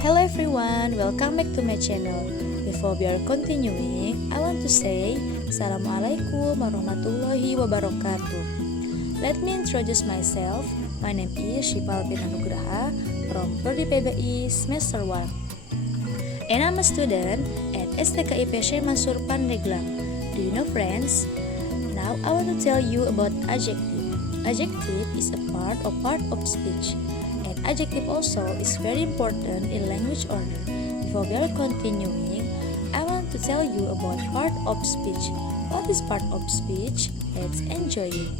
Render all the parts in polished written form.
Hello everyone, welcome back to my channel. Before we are continuing, I want to say Assalamualaikum warahmatullahi wabarakatuh. Let me introduce myself. My name is Syifa Alpina Nugraha from Prodi PBI Semester 1. And I'm a student at STKIP Syekh Mansur Pandeglang. Do you know friends? Now I want to tell you about adjective. Adjective is a part of speech. And adjective also is very important in language order. Before we are continuing, I want to tell you about part of speech. What is part of speech? Let's enjoy it.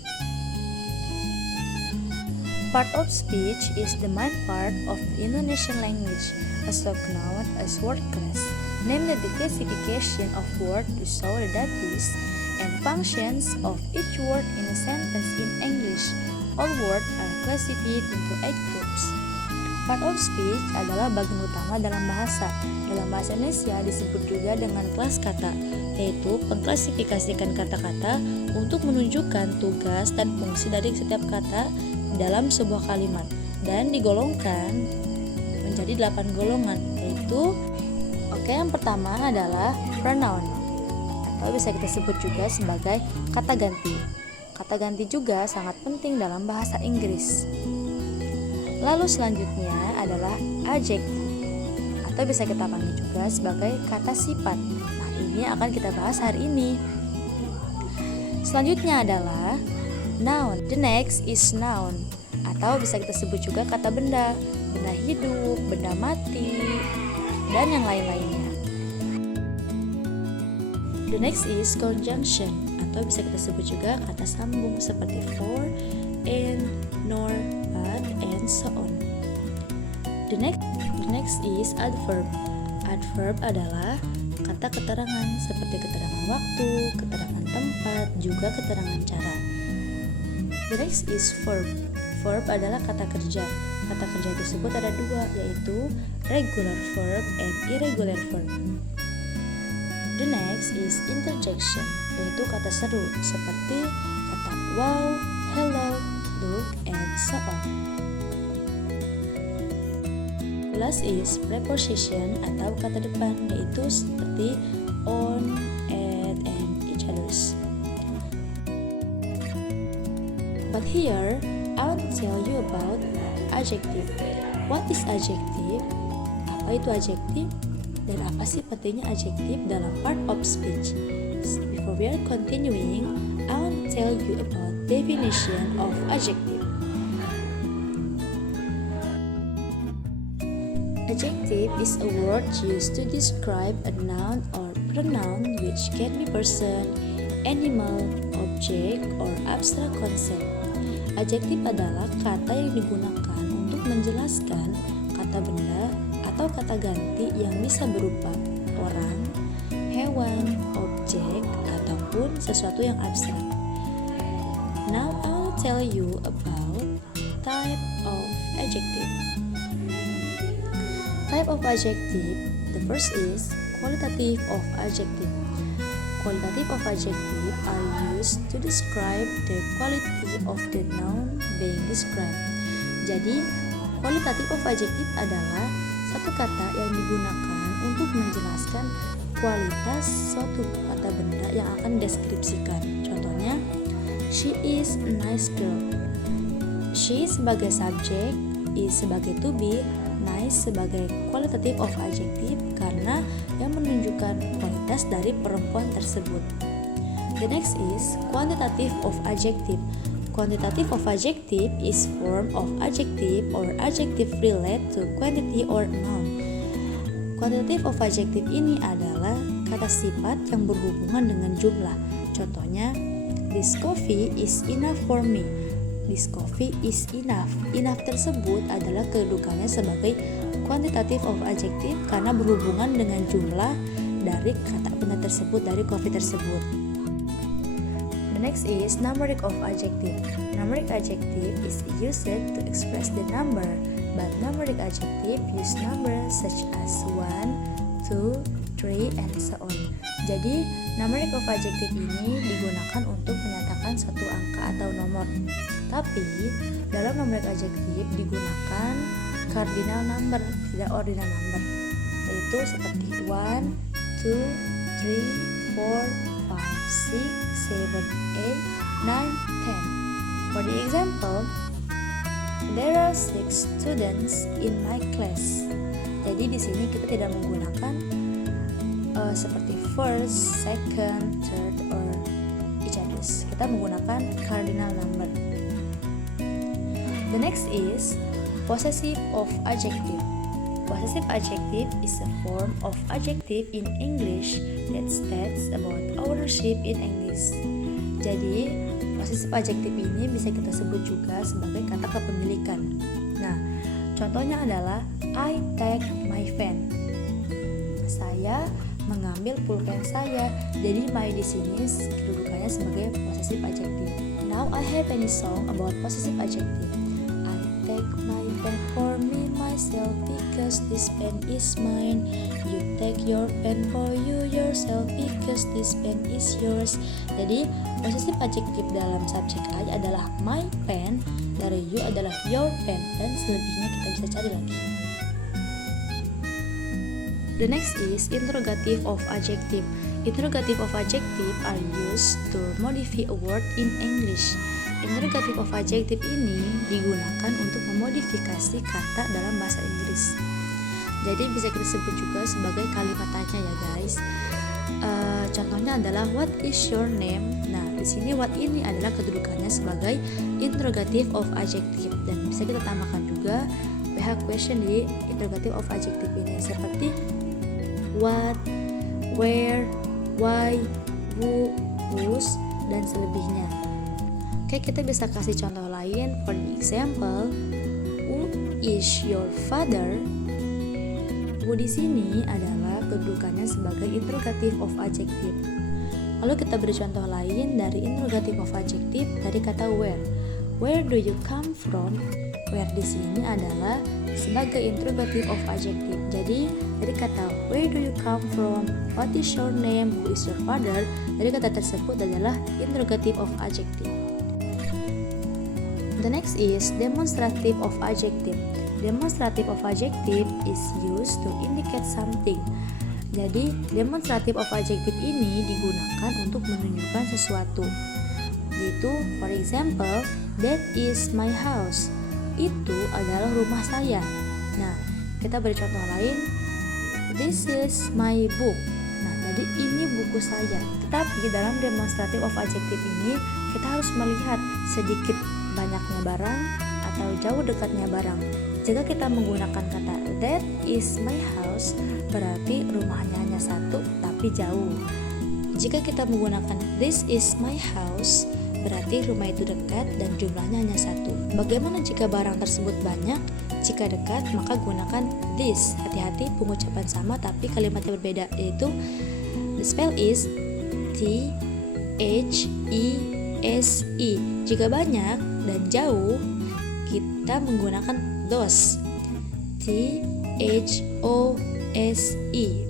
Part of speech is the main part of the Indonesian language, also known as word class, namely the classification of words to show the dates and functions of each word in a sentence in English. All words are classified into 8 groups. Part of speech adalah bagian utama dalam bahasa. Dalam bahasa Indonesia disebut juga dengan kelas kata, yaitu mengklasifikasikan kata-kata untuk menunjukkan tugas dan fungsi dari setiap kata dalam sebuah kalimat dan digolongkan menjadi 8 golongan, yaitu yang pertama adalah pronoun atau bisa kita sebut juga sebagai kata ganti. Kata ganti juga sangat penting dalam bahasa Inggris. Lalu selanjutnya adalah adjective atau bisa kita panggil juga sebagai kata sifat. Nah, ini akan kita bahas hari ini. Selanjutnya adalah noun. The next is noun atau bisa kita sebut juga kata benda, benda hidup, benda mati, dan yang lain-lainnya. The next is conjunction atau bisa kita sebut juga kata sambung seperti for, and, nor, but, and so on. The next is adverb. Adverb adalah kata keterangan seperti keterangan waktu, keterangan tempat, juga keterangan cara. The next is verb. Verb adalah kata kerja. Kata kerja tersebut ada dua, yaitu regular verb and irregular verb. The next is interjection, yaitu kata seru seperti kata wow, hello, look, and so on. Last is preposition atau kata depan, yaitu seperti on, at, and each others. But here, I want to tell you about adjective. What is adjective? Apa itu adjective? Dan apa sih pentingnya adjektif dalam part of speech? Before we are continuing, I want to tell you about definition of adjective. Adjective is a word used to describe a noun or pronoun which can be person, animal, object, or abstract concept. Adjektif adalah kata yang digunakan untuk menjelaskan kata benda atau kata ganti yang bisa berupa orang, hewan, objek, ataupun sesuatu yang abstrak. Now I will tell you about type of adjective. Type of adjective, the first is qualitative of adjective. Qualitative of adjective are used to describe the quality of the noun being described. Jadi, qualitative of adjective adalah satu kata yang digunakan untuk menjelaskan kualitas suatu kata benda yang akan dideskripsikan. Contohnya, she is a nice girl. She sebagai subjek, is sebagai to be, nice sebagai qualitative of adjective karena yang menunjukkan kualitas dari perempuan tersebut. The next is quantitative of adjective. Quantitative of adjective is form of adjective or adjective relate to quantity or noun. Quantitative of adjective ini adalah kata sifat yang berhubungan dengan jumlah. Contohnya, this coffee is enough for me. This coffee is enough. Enough tersebut adalah kedudukannya sebagai quantitative of adjective karena berhubungan dengan jumlah dari kata benda tersebut, dari coffee tersebut. The next is numeric of adjective. Numeric adjective is used to express the number, but numeric adjective use numbers such as 1, 2, 3, and so on. Jadi, numeric of adjective ini digunakan untuk menyatakan suatu angka atau nomor. Tapi, dalam numeric adjective digunakan cardinal number, adalah ordinal number, yaitu seperti 1, 2, 3, 4, 5, 6, 7, 8, 9, 10. For the example, there are 6 students in my class. Jadi di sini kita tidak menggunakan seperti first, second, third, or each others. Kita menggunakan cardinal number. The next is possessive of adjective. Possessive adjective is a form of adjective in English that states about ownership in English. Jadi, possessive adjective ini bisa kita sebut juga sebagai kata kepemilikan. Nah, contohnya adalah I take my pen. Saya mengambil pulpen saya. Jadi my di sini kedudukannya sebagai possessive adjective. Now I have any song about possessive adjective. I take my pen for me myself because this pen is mine. You take your pen for you yourself because this pen is yours. Jadi possessive adjective dalam subjek I adalah my pen, dari you adalah your pen, dan selebihnya kita bisa cari lagi. The next is interrogative of adjective. Interrogative of adjective are used to modify a word in English. Interrogative of adjective ini digunakan untuk memodifikasi kata dalam bahasa Inggris. Jadi bisa kita sebut juga sebagai kalimat tanya ya guys. Contohnya adalah what is your name? Nah, di sini what ini adalah kedudukannya sebagai interrogative of adjective, dan bisa kita tambahkan juga PH question di interrogative of adjective ini seperti what, where, why, who, whose, dan selebihnya. Oke, kita bisa kasih contoh lain. For example, who is your father? Who di sini adalah kedudukannya sebagai interrogative of adjective. Lalu kita beri contoh lain dari interrogative of adjective dari kata where. Where do you come from? Where di sini adalah sebagai interrogative of adjective. Jadi dari kata where do you come from, what is your name, who is your father, dari kata tersebut adalah interrogative of adjective. The next is demonstrative of adjective. Demonstrative of adjective is used to indicate something. Jadi demonstrative of adjective ini digunakan untuk menunjukkan sesuatu. Yaitu for example, that is my house. Itu adalah rumah saya. Nah, kita beri contoh lain. This is my book. Nah, jadi ini buku saya. Tetapi dalam demonstrative of adjective ini kita harus melihat sedikit banyaknya barang atau jauh dekatnya barang. Jika kita menggunakan kata that is my house, berarti rumahnya hanya satu tapi jauh. Jika kita menggunakan this is my house, berarti rumah itu dekat dan jumlahnya hanya satu. Bagaimana jika barang tersebut banyak? Jika dekat, maka gunakan this. Hati-hati, pengucapan sama tapi kalimatnya berbeda, yaitu the spell is T H E S E. Jika banyak dan jauh, kita menggunakan those. T H O S E.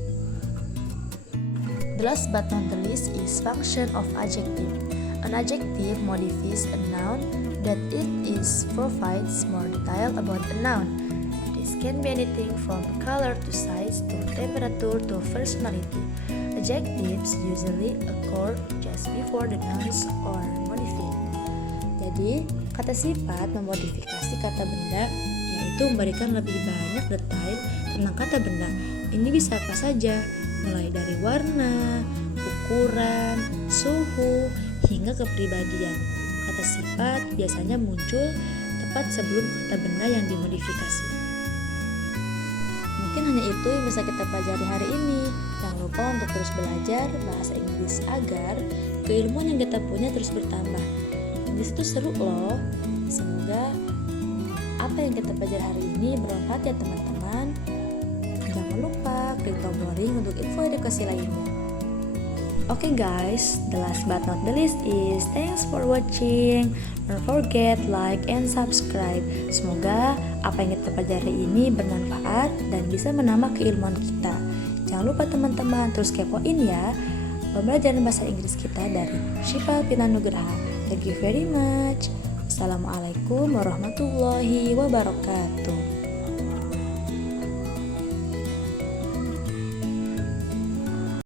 The last but not the least is function of adjective. An adjective modifies a noun that it is provides more detail about a noun. This can be anything from color to size to temperature to personality. Adjectives usually occur just before the nouns are modified. Jadi, kata sifat memodifikasi kata benda, yaitu memberikan lebih banyak detail tentang kata benda. Ini bisa apa saja, mulai dari warna, ukuran, suhu, hingga kepribadian. Kata sifat biasanya muncul tepat sebelum kata benda yang dimodifikasi. Mungkin hanya itu yang bisa kita pelajari hari ini. Jangan lupa untuk terus belajar bahasa Inggris agar keilmuan yang kita punya terus bertambah. Inggris itu seru loh. Semoga apa yang kita pelajari hari ini bermanfaat ya teman-teman. Jangan lupa klik tombol ring untuk info edukasi lainnya. Okay guys, the last but not the least is thanks for watching. Don't forget like and subscribe. Semoga apa yang kita pelajari ini bermanfaat dan bisa menambah keilmuan kita. Jangan lupa teman-teman terus kepoin ya pembelajaran bahasa Inggris kita dari Syifa Alpina Nugraha. Thank you very much. Assalamualaikum warahmatullahi wabarakatuh.